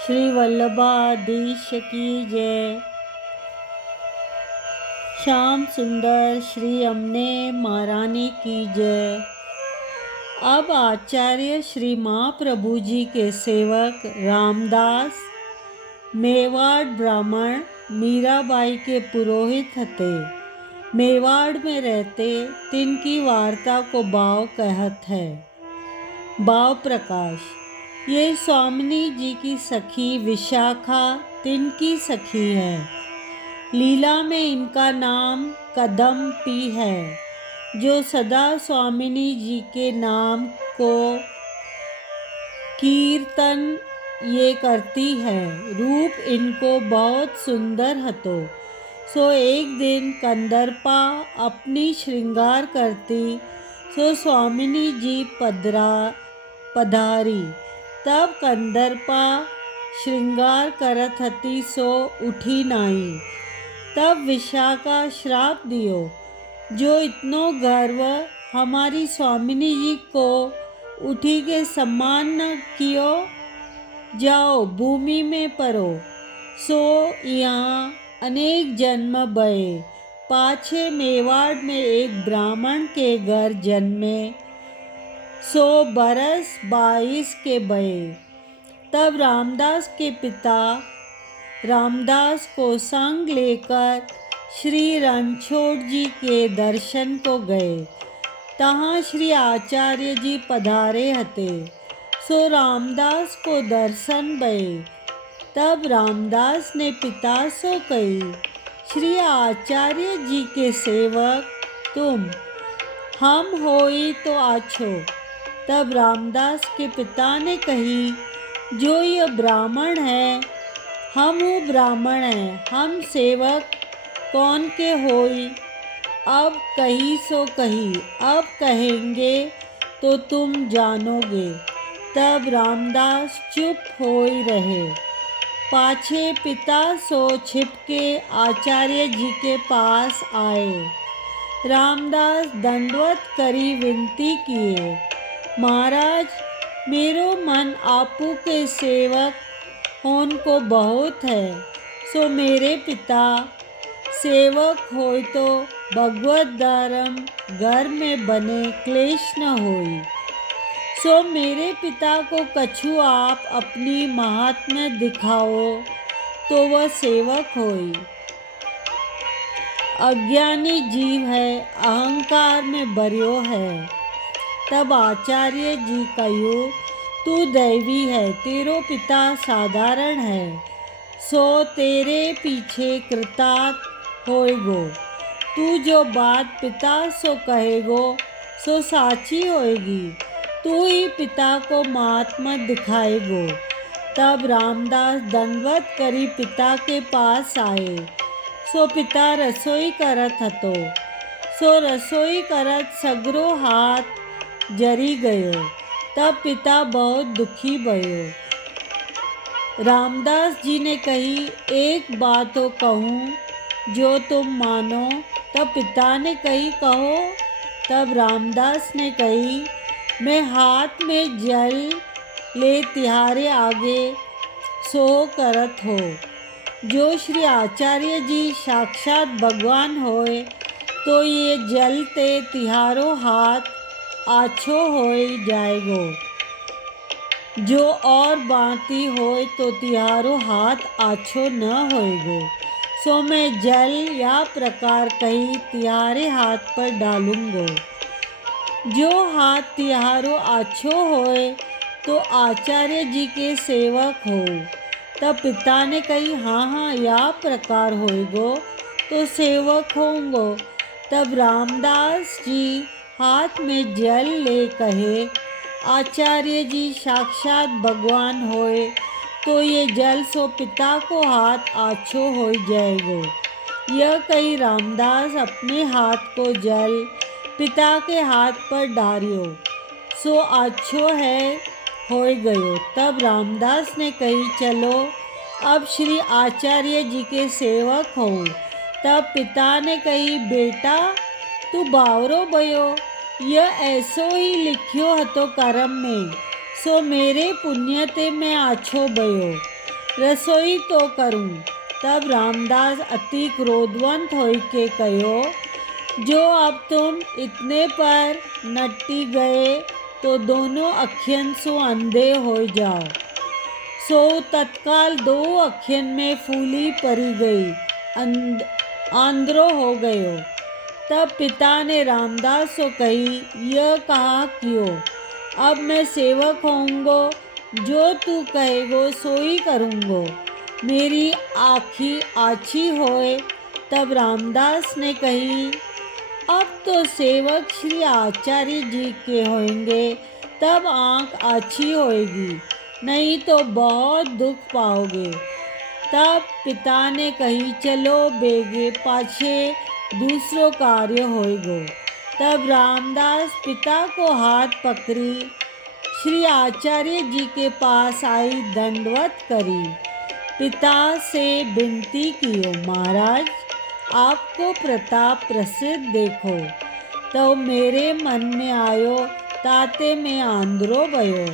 श्री वल्लभाधीश की जय। श्याम सुंदर श्री अमने महारानी की जय। अब आचार्य श्री महाप्रभु जी के सेवक रामदास मेवाड़ ब्राह्मण मीराबाई के पुरोहित थे। मेवाड़ में रहते तिनकी वार्ता को भाव कहत है। भाव प्रकाश। ये स्वामिनी जी की सखी विशाखा तिनकी सखी है। लीला में इनका नाम कदम्पी है, जो सदा स्वामिनी जी के नाम को कीर्तन ये करती है। रूप इनको बहुत सुंदर हतो। सो एक दिन कंदर्पा अपनी श्रृंगार करती, सो स्वामिनी जी पधारी। तब कंदर्पा श्रृंगार करत हती, सो उठी नाही। तब विशाखा श्राप दियो, जो इतनो गर्व हमारी स्वामिनी जी को उठी के सम्मान न कियो, जाओ भूमि में परो। सो यहाँ अनेक जन्म बये। पाछे मेवाड़ में एक ब्राह्मण के घर जन्मे, सो बरस 22 के बये। तब रामदास के पिता रामदास को संग लेकर श्री रणछोड़ जी के दर्शन को गए। तहाँ श्री आचार्य जी पधारे हते। सो रामदास को दर्शन भये। तब रामदास ने पिता सो कही, श्री आचार्य जी के सेवक तुम, हम होई तो आछो। तब रामदास के पिता ने कही, जो यह ब्राह्मण है, हम वो ब्राह्मण हैं, हम सेवक कौन के होई। अब कही सो कही, अब कहेंगे तो तुम जानोगे। तब रामदास चुप होई रहे। पाछे पिता सो छिपके आचार्य जी के पास आए। रामदास दंडवत करी विनती किए, महाराज मेरो मन आपू के सेवक होन को बहुत है। सो मेरे पिता सेवक होय तो भगवत धर्म घर में बने क्लेश न होई। सो मेरे पिता को कछु आप अपनी महात्म्य दिखाओ तो वह सेवक होई। अज्ञानी जीव है, अहंकार में बर्यो है। तब आचार्य जी कहो, तू दैवी है, तेरो पिता साधारण है, सो तेरे पीछे कृतार्थ होएगो। तू जो बात पिता सो कहेगो, सो साची होएगी। तू ही पिता को महात्मा दिखाएगो। तब रामदास दंडवत करी पिता के पास आए। सो पिता रसोई करत हतो। सो रसोई करत सगरो हाथ जरी गयो। तब पिता बहुत दुखी भयो। रामदास जी ने कही, एक बात तो कहूँ जो तुम मानो। तब पिता ने कही, कहो। तब रामदास ने कही, मैं हाथ में जल ले तिहारे आगे सो करत हो। जो श्री आचार्य जी साक्षात भगवान होए, तो ये जल ते तिहारो हाथ आछो होए जाएगो। जो और बाती होए तो तिहारो हाथ आछो न होएगो। सो मैं जल या प्रकार कही तिहारे हाथ पर डालूंगो। जो हाथ तिहारो आछो होए तो आचार्य जी के सेवक हो। तब पिता ने कही, हाँ हाँ या प्रकार होएगो तो सेवक होंगो। तब रामदास जी हाथ में जल ले कहे, आचार्य जी साक्षात भगवान होए, तो ये जल सो पिता को हाथ आछो हो जाएगो। यह कही रामदास अपने हाथ को जल पिता के हाथ पर डारियो, सो आछो है हो गयो। तब रामदास ने कही, चलो अब श्री आचार्य जी के सेवक हो। तब पिता ने कही, बेटा तू बावरो भयो, यह ऐसो ही लिखियो हतो करम में, सो मेरे पुण्य ते मैं आछो भयो। रसोई तो करूं। तब रामदास अति क्रोधवंत होके कहो, जो अब तुम इतने पर नट्टी गए तो दोनों अखियन सु अंधे हो जाओ। सो तत्काल दो अखियन में फूली पड़ी गई, आंध्रो हो गयो। तब पिता ने रामदास को कही, यह कहा क्यों? अब मैं सेवक होऊंगो, जो तू कहेगो सोई करूंगो। मेरी आँखी आछी होए। तब रामदास ने कही, अब तो सेवक श्री आचार्य जी के होंगे, तब आँख आछी होएगी, नहीं तो बहुत दुख पाओगे। तब पिता ने कही, चलो बेगे, पाछे दूसरो कार्य होएगो। तब रामदास पिता को हाथ पकड़ी श्री आचार्य जी के पास आई, दंडवत करी। पिता से विनती कियो, महाराज आपको प्रताप प्रसिद्ध देखो। तो मेरे मन में आयो, ताते में आंध्रो भयो।